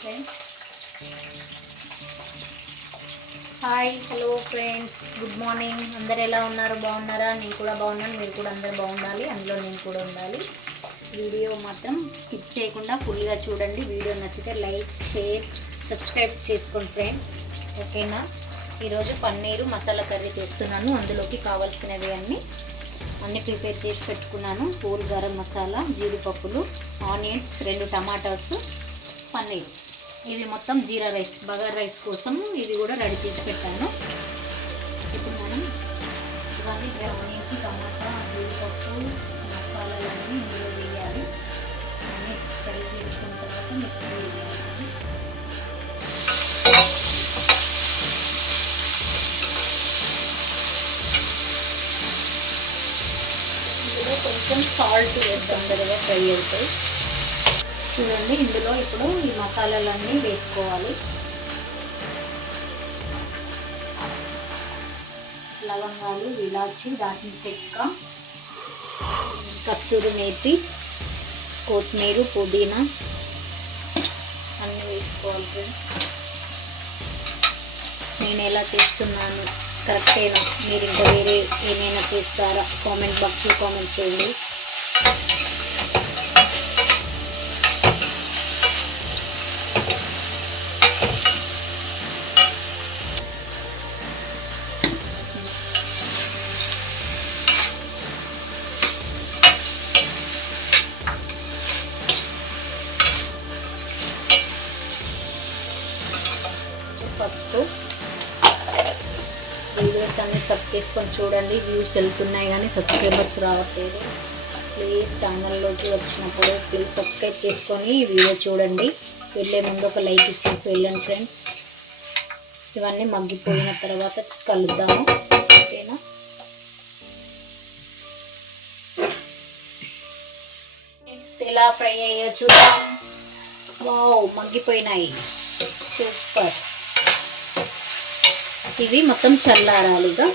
Friends. Hi, hello friends, good morning. అందరు ఎలా ఉన్నారు? బాగున్నారా? నేను కూడా బాగున్నాను. మీరు కూడా అందరు బాగుండాలి, అందులో నేను కూడా ఉండాలి. వీడియో మాత్రం స్కిప్ చేయకుండా ఫుల్గా చూడండి. వీడియో నచ్చితే లైక్, షేర్, సబ్స్క్రైబ్ చేసుకోండి ఫ్రెండ్స్. ఓకేనా? ఈరోజు పన్నీరు మసాలా కర్రీ చేస్తున్నాను. అందులోకి కావాల్సినవి అన్నీ ప్రిపేర్ చేసి పెట్టుకున్నాను. హోల్ గరం మసాలా, జీడిపప్పులు, ఆనియన్స్, 2 టమాటాస్, పన్నీర్. ఇవి మొత్తం జీరా రైస్, బగార్ రైస్ కోసం ఇవి కూడా రెడీ చేసి పెట్టాను. ఇప్పుడు మనం ఇవన్నీ ఆనియన్స్, టమాటా, జీడిపప్పు, మసాలాలన్నీ ఇందులో వేయాలి. అన్నీ ఫ్రై చేసుకున్న తర్వాత మిక్సీ వేయాలి. ఇందులో కొంచెం సాల్ట్ వేద్దాం కదా ఫ్రై అవుతాయి. చూడండి, ఇందులో ఇప్పుడు ఈ మసాలాలన్నీ వేసుకోవాలి. లవంగాలు, ఇలాచి, దాల్చిన చెక్క, కస్తూరి మేతి, కొత్తిమీర, పుదీనా అన్నీ వేసుకోవాలి ఫ్రెండ్స్. నేను ఎలా చేస్తున్నాను కరెక్టేనా? మీరు ఇంకా వేరే ఏమైనా చేస్తారా? కామెంట్ బాక్స్లో కామెంట్ చేయండి. పసుపు. వీడియోస్ అన్నీ సబ్ చేసుకొని చూడండి. వ్యూస్ వెళ్తున్నాయి కానీ సబ్స్క్రైబర్స్ రావట్లేదు. ప్లీజ్ ఛానల్లోకి వచ్చినప్పుడు ప్లీజ్ సబ్స్క్రైబ్ చేసుకొని వీడియో చూడండి. వెళ్ళే ముందు ఒక లైక్ ఇచ్చేసి వెళ్ళండి ఫ్రెండ్స్. ఇవన్నీ మగ్గిపోయిన తర్వాత కలుద్దాము. ఓకేనా? ఎలా ఫ్రై అయ్యో చూద్దాం. వావ్, మగ్గిపోయినాయి. సూపర్. ఇవి మొత్తం చల్లారాలిగా.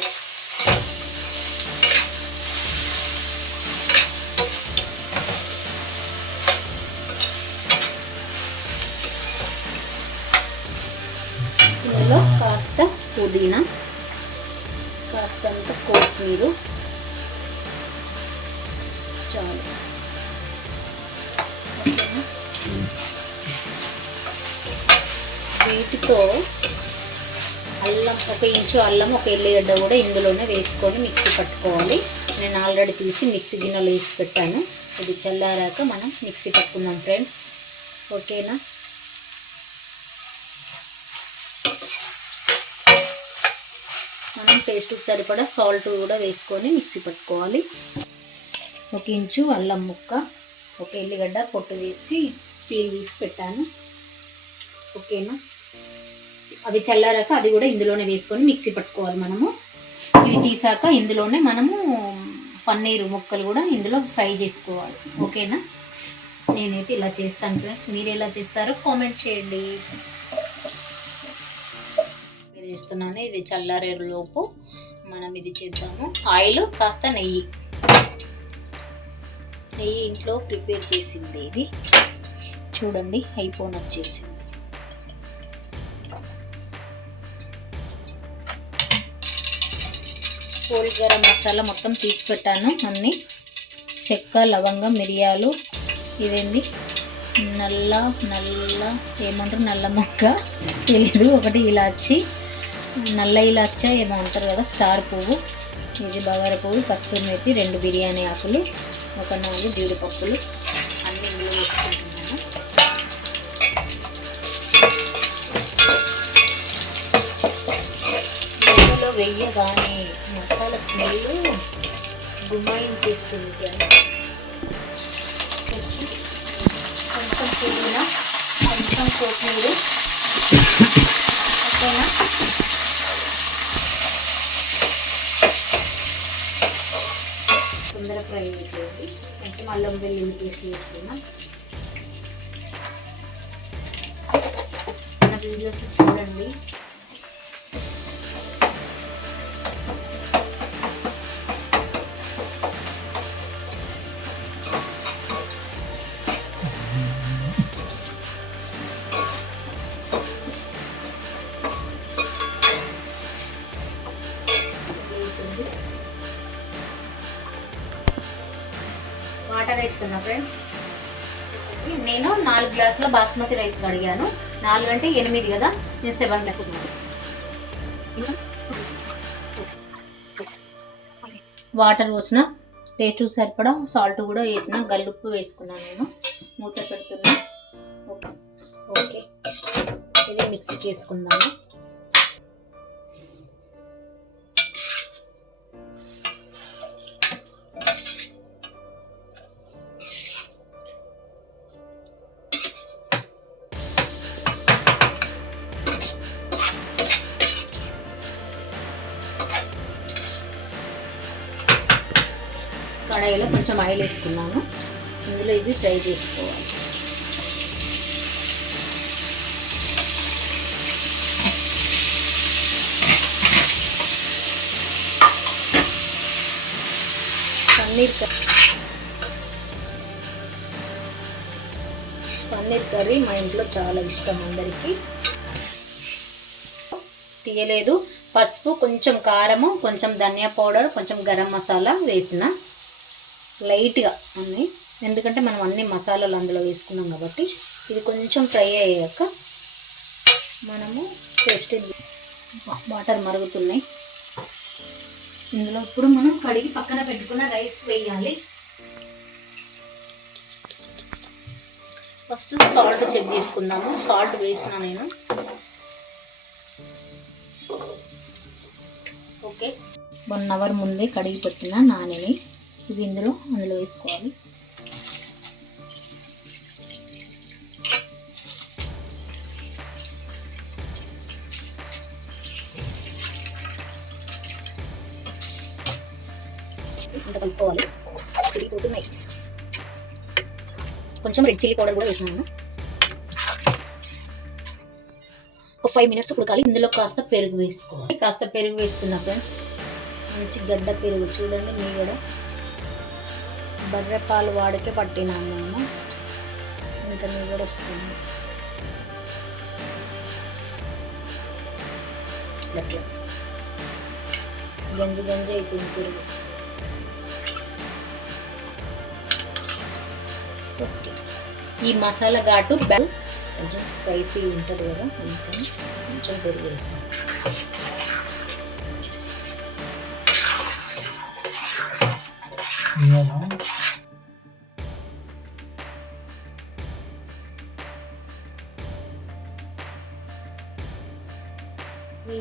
ఇందులో కాస్త పుదీనా, కాస్తంత కొత్తిమీర చాలు. వీటితో అల్లం, 1 ఇంచు అల్లం, 1 ఎల్లిగడ్డ కూడా ఇందులోనే వేసుకొని మిక్సీ పట్టుకోవాలి. నేను ఆల్రెడీ తీసి మిక్సీ గిన్నెలో వేసి పెట్టాను. ఇది చల్లారాక మనం మిక్సీ పట్టుకుందాం ఫ్రెండ్స్. ఓకేనా? మనం టేస్ట్కి సరిపడా సాల్ట్ కూడా వేసుకొని మిక్సీ పట్టుకోవాలి. 1 ఇంచు అల్లం ముక్క, 1 ఎల్లిగడ్డ పొట్టు తీసి పీల్ తీసి పెట్టాను. ఓకేనా? అవి చల్లారాక అది కూడా ఇందులోనే వేసుకొని మిక్సీ పట్టుకోవాలి మనము. ఇవి తీసాక ఇందులోనే మనము పన్నీరు ముక్కలు కూడా ఇందులో ఫ్రై చేసుకోవాలి. ఓకేనా? నేనైతే ఇలా చేస్తాను ఫ్రెండ్స్. మీరు ఎలా చేస్తారో కామెంట్ చేయండి. నేను చేస్తున్నాను. ఇది చల్లారేలోపు మనం ఇది చేద్దాము. ఆయిల్, కాస్త నెయ్యి ఇంట్లో ప్రిపేర్ చేసింది. ఇది చూడండి, అయిపోని వచ్చేసింది. హోల్ గరం మసాలా మొత్తం తీసి పెట్టాను. అన్నీ చెక్క, లవంగం, మిరియాలు, ఇదేంది ఏమంటారు, నల్ల మొక్క తెలీదు, 1 ఇలాచి, నల్ల ఇలాచా ఏమో అంటారు కదా, స్టార్ పువ్వు, ఇది బగార పువ్వు, కస్తూరి మేతి, 2 బిర్యానీ ఆకులు, 4 జీడిపప్పులు అన్నీ ఇందులో వేసుకుంటున్నాను. వెయ్యగానే మసాలా స్మెల్ గుమ్మాయించేస్తుంది ఫ్రెండ్స్. కొంచెం పుదీనా, కొంచెం కొత్తిమీర. ఓకేనా? తొందర ఫ్రై అయిపోయింది. కొంచెం అల్లం వెల్లుల్లి పేస్ట్ వేసుకున్నాం. మన వీడియోస్ చూడండి. వేస్తున్నా ఫ్రెండ్స్. నేను 4 గ్లాసుల బాస్మతి రైస్ కడిగాను. 4 అంటే 8 కదా, నేను 7 గ్లాసులు వాటర్ పోసిన, టేస్ట్ సరిపడా సాల్ట్ కూడా వేసిన, గల్లుప్పు వేసుకున్నాను. నేను మూత పెడుతున్నా. ఓకే, ఇది మిక్సీకి వేసుకుందాము. కడాయిలో కొంచెం ఆయిల్ వేసుకున్నాను. ఇందులో ఇవి ఫ్రై చేసుకోవాలి. పన్నీర్ కర్రీ మా ఇంట్లో చాలా ఇష్టం అందరికీ. తీయలేదు. పసుపు, కొంచెం కారము, కొంచెం ధనియా పౌడర్, కొంచెం గరం మసాలా వేసిన లైట్గా అన్నీ, ఎందుకంటే మనం అన్ని మసాలాలు అందులో వేసుకున్నాం కాబట్టి. ఇది కొంచెం ఫ్రై అయ్యాక మనము పేస్ట్, వాటర్ మరుగుతున్నాయి. ఇందులో ఇప్పుడు మనం కడిగి పక్కన పెట్టుకున్న రైస్ వేయాలి. ఫస్ట్ సాల్ట్ చెక్ చేసుకుందాము. సాల్ట్ వేసిన నేను. ఓకే, 1 అవర్ ముందే కడిగి పెట్టిన నానని ఇది అందులో వేసుకోవాలి. ఇంత కలుపుకోవాలి. తిరిగిపోతున్నాయి. కొంచెం రెడ్ చిల్లీ పౌడర్ కూడా వేసినాను. ఒక 5 మినిట్స్ ఉడకాలి. ఇందులో కాస్త పెరుగు వేసుకోవాలి. కాస్త పెరుగు వేస్తున్నా ఫ్రెండ్స్. మంచి గడ్డ పెరుగు చూడండి. మీ కూడా బర్రె పాలు వాడికే పట్టినాము మేము. ఇంత మీ కూడా వస్తుంది. అట్లా గంజి గంజి అవుతుంది పెరుగు. ఓకే, ఈ మసాలా ఘాటు కొంచెం స్పైసీ ఉంటుంది కదా, అందుకని కొంచెం పెరుగు వేస్తాం.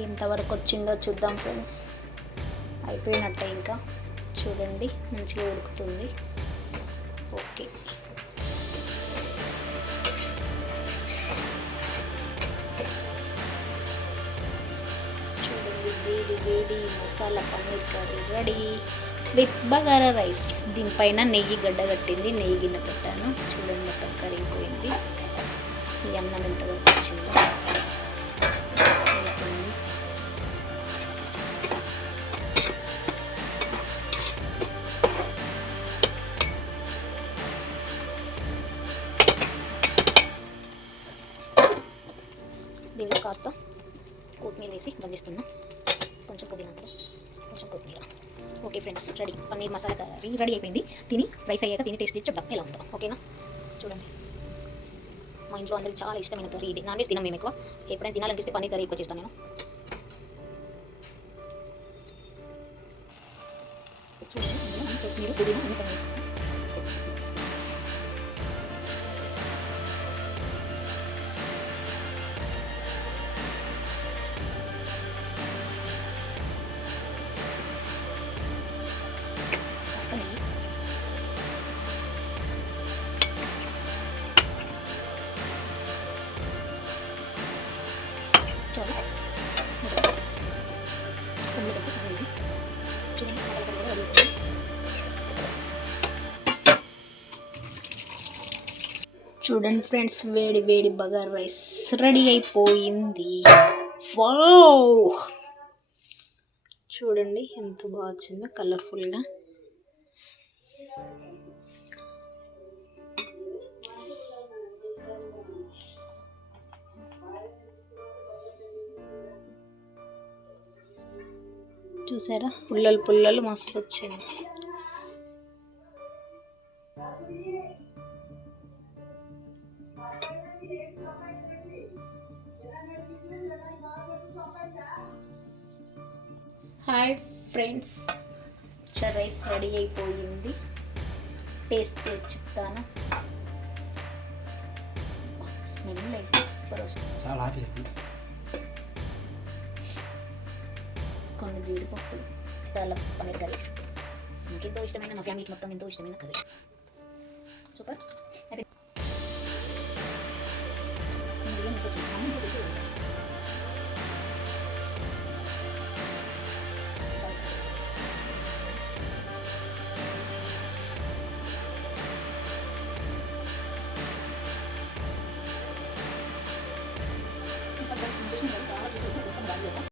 ఎంతవరకు వచ్చిందో చూద్దాం ఫ్రెండ్స్. అయిపోయినట్టే ఇంకా చూడండి, మంచిగా ఉడుకుతుంది. ఓకే, చూడండి, వేడి వేడి masala paneer curry ready with bagara rice. దీనిపైన నెయ్యి గడ్డ కట్టింది, నెయ్యి గిన్నె పెట్టాను. చూడండి, మొత్తం కరిగిపోయింది. ఈ అన్నం ఎంతవరకు వచ్చిందో. దీంట్లో కాస్త కొత్తిమీర వేసి బంధిస్తున్నా. కొంచెం పుదీనా, కొంచెం కొత్తిమీర. Okay friends, ready. Paneer masala curry ready అయిపోయింది. తిని రైస్ అయ్యాక తిని టేస్ట్ చేసి చెప్దాం ఎలా ఉందో. ఓకేనా? చూడండి, మా ఇంట్లో అందరికి చాలా ఇష్టమైన కర్రీ ఇది. నాన్ వెజ్ తినం మేము ఎక్కువ. ఎప్పుడైనా తినాలనిపిస్తే పన్నీర్ కర్రీ ఎక్కువ చేస్తాను నేను. చూడండి, కొత్తిమీర, పుదీనా అన్ని పని వేస్తాను. చూడండి ఫ్రెండ్స్, వేడి వేడి బగారా రైస్ రెడీ అయిపోయింది. వావ్, చూడండి ఎంత బాగా వచ్చిందో కలర్ఫుల్గా. చూసారా, పుల్లలు పుల్లలు మస్తు వచ్చింది. హాయ్ ఫ్రెండ్స్, రైస్ రెడీ అయిపోయింది. టేస్ట్ చేసి చెప్తాను. స్మెల్ అయితే సూపర్ వస్తుంది. చాలా హ్యాపీ. కొన్ని జీడిపప్పులు, చాలా పన్నీర్ కర్రీ. నాకు ఎంతో ఇష్టమైన, మా ఫ్యామిలీకి మొత్తం ఎంతో ఇష్టమైన కర్రీ. సూపర్. అయితే